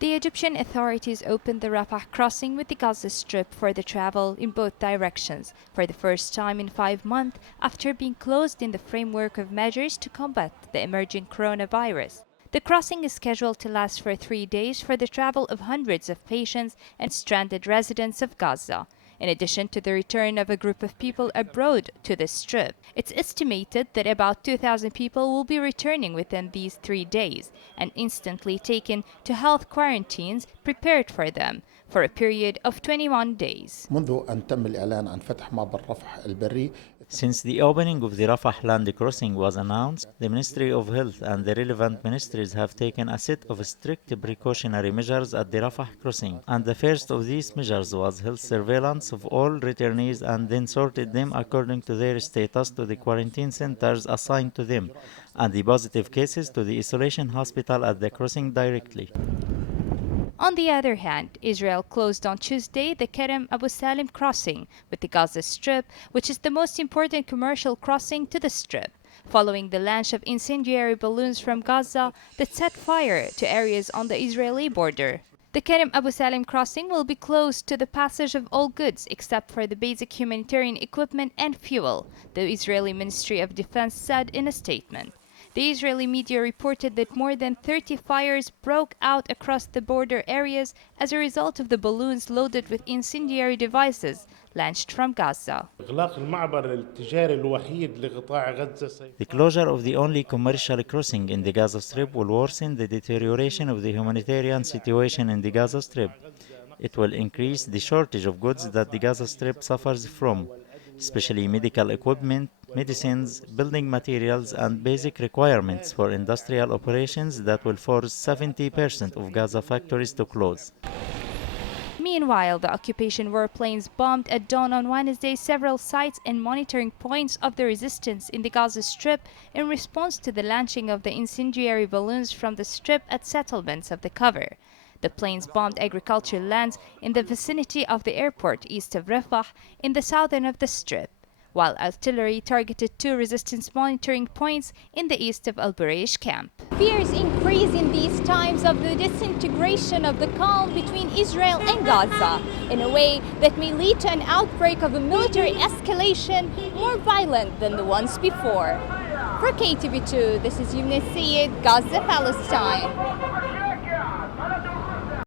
The Egyptian authorities opened the Rafah crossing with the Gaza Strip for the travel in both directions for the first time in 5 months after being closed in the framework of measures to combat the emerging coronavirus. The crossing is scheduled to last for 3 days for the travel of hundreds of patients and stranded residents of Gaza, in addition to the return of a group of people abroad to the Strip. It's estimated that about 2,000 people will be returning within these 3 days and instantly taken to health quarantines prepared for them for a period of 21 days. منذ أن تم الإعلان عن فتح معبر رفح البري. Since the opening of the Rafah land crossing was announced, the Ministry of Health and the relevant ministries have taken a set of strict precautionary measures at the Rafah crossing. And the first of these measures was health surveillance of all returnees and then sorted them according to their status to the quarantine centers assigned to them, and the positive cases to the isolation hospital at the crossing directly. On the other hand, Israel closed on Tuesday the Karam Abu Salem crossing with the Gaza Strip, which is the most important commercial crossing to the Strip, following the launch of incendiary balloons from Gaza that set fire to areas on the Israeli border. The Karam Abu Salem crossing will be closed to the passage of all goods except for the basic humanitarian equipment and fuel, the Israeli Ministry of Defense said in a statement. The Israeli media reported that more than 30 fires broke out across the border areas as a result of the balloons loaded with incendiary devices launched from Gaza. The closure of the only commercial crossing in the Gaza Strip will worsen the deterioration of the humanitarian situation in the Gaza Strip. It will increase the shortage of goods that the Gaza Strip suffers from, especially medical equipment, medicines, building materials, and basic requirements for industrial operations that will force 70% of Gaza factories to close. Meanwhile, the occupation warplanes bombed at dawn on Wednesday several sites and monitoring points of the resistance in the Gaza Strip in response to the launching of the incendiary balloons from the Strip at settlements of the cover. The planes bombed agricultural lands in the vicinity of the airport east of Rafah in the southern of the Strip, while artillery targeted 2 resistance monitoring points in the east of Al-Buraish camp. Fears increase in these times of the disintegration of the calm between Israel and Gaza in a way that may lead to an outbreak of a military escalation more violent than the ones before. For KTV2, this is Yumna Sayed, Gaza, Palestine.